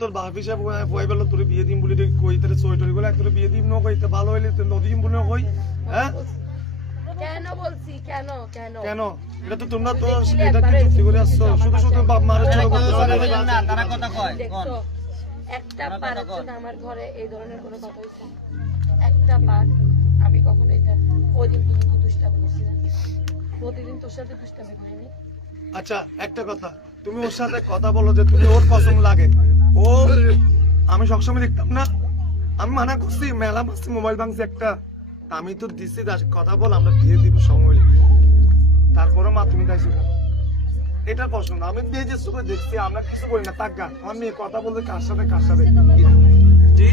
তোর বাপ হিসাব কই বললো তোর বিয়ে দিম বলি কই তোর সই টরি বলে তোর বিয়ে দিম ন কইতে ভালো হইলে তোর নদী দিম বলে কই হ্যাঁ কেন বলছি কেন কেন কেন এটা তো তোমরা তো এটা কি চুক্তি করে আসছো শুধু শুধু বাপ মারের ছোট করতেছ না তারা কথা কয় কোন একটা বার যদি আমার ঘরে এই ধরনের কোনো কথা হইছে একটা বার আমি কখনো এটা ওই দিন পর্যন্ত দুষ্টামি করছি না প্রতিদিন তোর সাথে দুষ্টামি করিনি আচ্ছা একটা কথা তুমি ওর সাথে কথা বলো যে তুমি ওর পছন্দ লাগে ও আমি সবসময় দেখতাম না আমি মানা করছি মেলা মাসি মোবাইল ভাঙছি একটা আমি তো দিছি কথা বল আমরা দিয়ে দিব সময় তারপরে মা তুমি তাইছি এটা পছন্দ আমি দিয়ে যে সুখে দেখছি আমরা কিছু বলি না তাজ্ঞা আমার মেয়ে কথা বলতে কার সাথে জি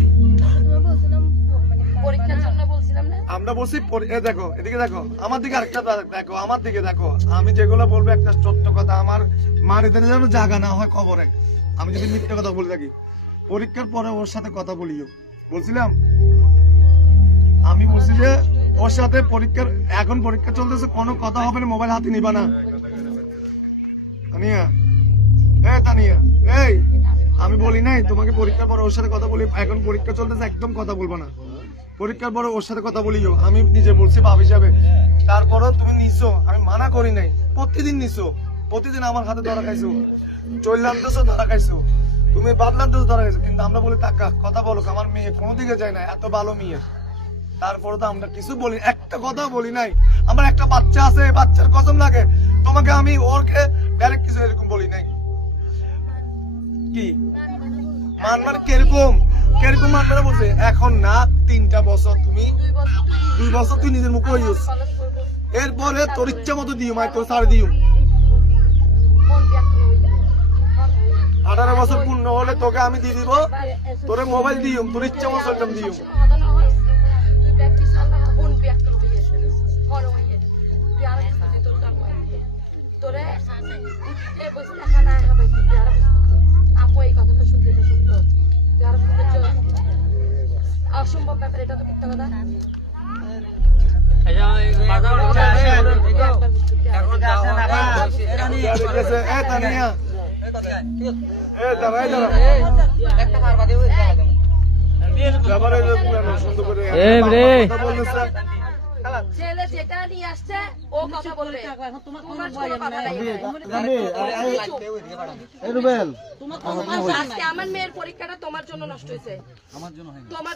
পরীক্ষার জন্য বলছিলাম না আমরা বলছি দেখো এদিকে দেখো আমার দিকে আরেকটা দেখো আমার দিকে দেখো আমি যেগুলো বলবো একটা সত্য কথা আমার মার এদের যেন জায়গা না হয় খবরে আমি যদি মিথ্যা কথা বলে থাকি পরীক্ষার পরে ওর সাথে কথা বলিও বলছিলাম আমি বলছি যে ওর সাথে পরীক্ষার এখন পরীক্ষা চলতেছে কোনো কথা হবে না মোবাইল হাতে নিবা না তানিয়া তানিয়া এই আমি বলি নাই তোমাকে পরীক্ষার পরে ওর সাথে কথা বলি এখন পরীক্ষা চলতেছে একদম কথা বলবো না পরীক্ষার পরে ওর সাথে কথা বলিও আমি নিজে বলছি ভাব হিসাবে তারপরও তুমি নিছো আমি মানা করি নাই প্রতিদিন নিছো প্রতিদিন আমার হাতে ধরা খাইছো চললামতেছো ধরা খাইছো তুমি বাদলামতেছো ধরা খাইছো কিন্তু আমরা বলি টাকা কথা বলো আমার মেয়ে কোনো দিকে যায় না এত ভালো মেয়ে তারপরে তো আমরা কিছু বলি একটা কথা বলি নাই আমার একটা বাচ্চা আছে বাচ্চার কসম লাগে তোমাকে আমি ওরকে ডাইরেক্ট কিছু এরকম বলি নাই কি মানে কিরকম কিরকম মানে বলছে এখন না 3টা বছর তুমি 2 বছর তুই নিজের মুখে ইউজ এরপরে তোর ইচ্ছা মতো দিও মাই তোর ছাড় দিও 18 বছর পূর্ণ হলে তোকে আমি দিয়ে দিব তোর মোবাইল দিও তোর ইচ্ছা মতো দিও অসম্ভব ব্যাপার এটা তো মিথ্যা কথা ছেলে যেটা নিয়ে আসছে ও কথা বলবে আজকে আমার মেয়ের পরীক্ষাটা তোমার জন্য নষ্ট হয়েছে আমার জন্য তোমার